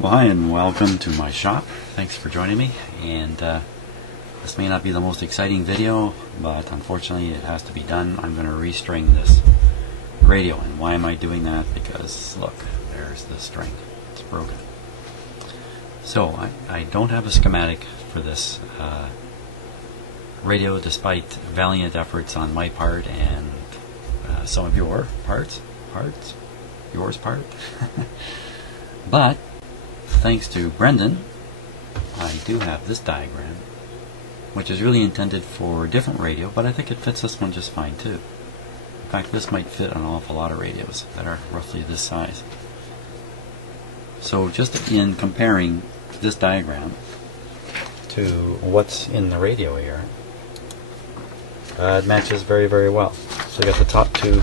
Well, hi and welcome to my shop. Thanks for joining me. And this may not be the most exciting video, but unfortunately it has to be done. I'm going to restring this radio. And why am I doing that? Because look, there's the string. It's broken. So I don't have a schematic for this radio, despite valiant efforts on my part and some of your yours part. But thanks to Brendan, I do have this diagram, which is really intended for a different radio, but I think it fits this one just fine too. In fact, this might fit an awful lot of radios that are roughly this size. So just in comparing this diagram to what's in the radio here, it matches very, very well. So we got the top two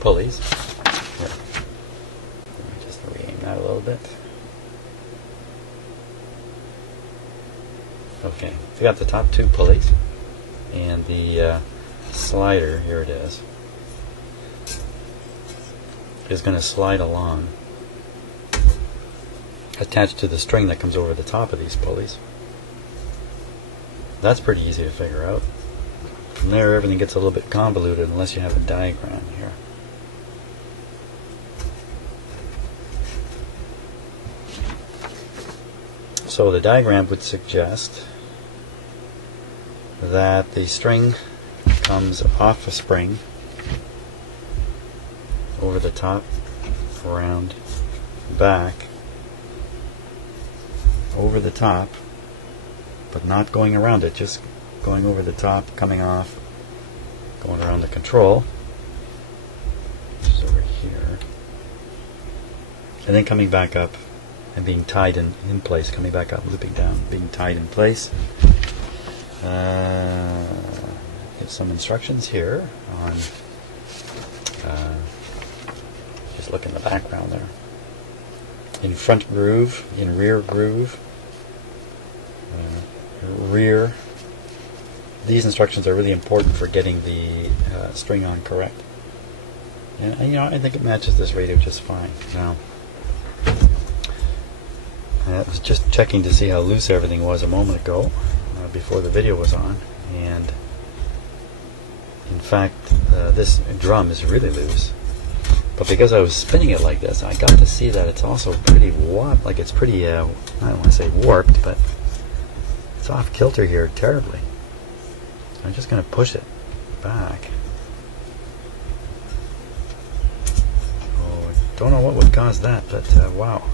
pulleys. Here. Let me just re-aim that a little bit. Okay, so we got the top two pulleys and the slider, here it is going to slide along attached to the string that comes over the top of these pulleys. That's pretty easy to figure out. From there, everything gets a little bit convoluted unless you have a diagram here. So the diagram would suggest that the string comes off a spring over the top, around, back, over the top, but not going around it, just going over the top, coming off, going around the control, which is over here, and then coming back up and being tied in place, coming back up, looping down, being tied in place. Get some instructions here on, just look in the background there. In front groove, in rear groove, rear. These instructions are really important for getting the string on correct. And I think it matches this radio just fine. Now, I was just checking to see how loose everything was a moment ago, before the video was on, and in fact this drum is really loose. But because I was spinning it like this, I got to see that it's also pretty warped, like it's pretty, I don't want to say warped, but it's off kilter here terribly. So I'm just going to push it back. Oh, I don't know what would cause that, but wow.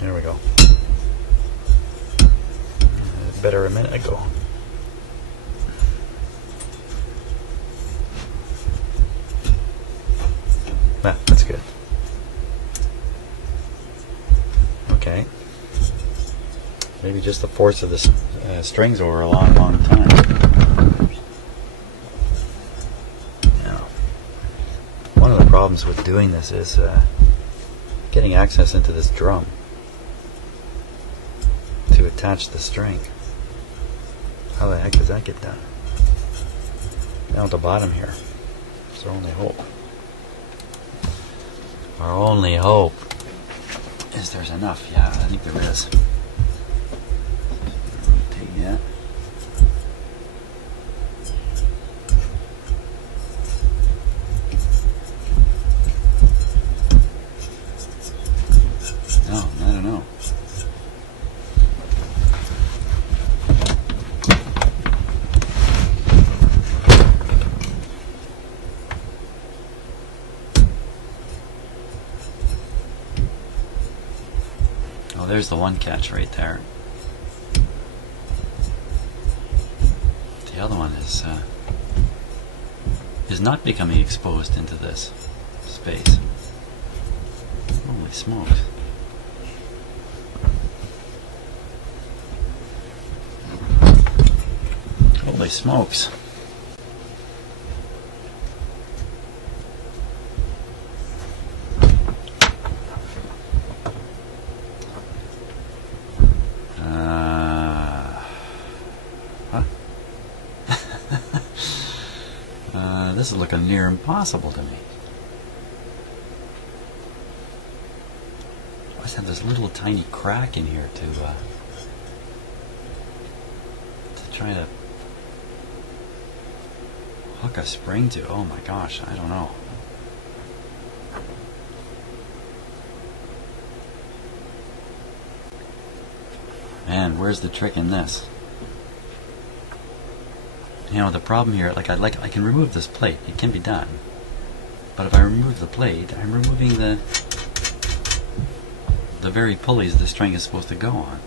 There we go. Better a minute ago. Ah, that's good. Okay. Maybe just the force of the strings over a long, long time. Now, one of the problems with doing this is getting access into this drum to attach the string. How the heck does that get done? Down at the bottom here. It's our only hope. Our only hope is there's enough. Yeah, I think there is. Rotate that. No, I don't know. Oh, there's the one catch right there. The other one is not becoming exposed into this space. Holy smokes. Holy smokes. this is looking near impossible to me. I always have this little tiny crack in here to try to hook a spring to. Oh my gosh, I don't know. Man, where's the trick in this? You know, the problem here, I can remove this plate. It can be done. But if I remove the plate, I'm removing the very pulleys the string is supposed to go on.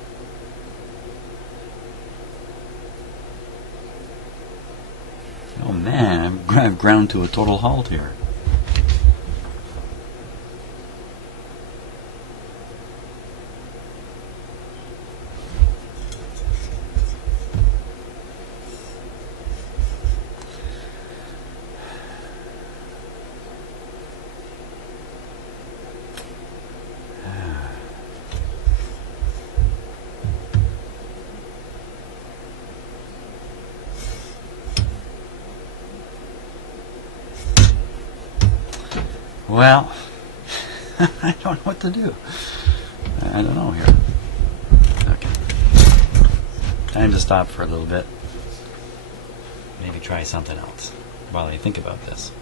Oh man, I've ground to a total halt here. Well, I don't know what to do. I don't know here. Okay. Time to stop for a little bit. Maybe try something else while I think about this.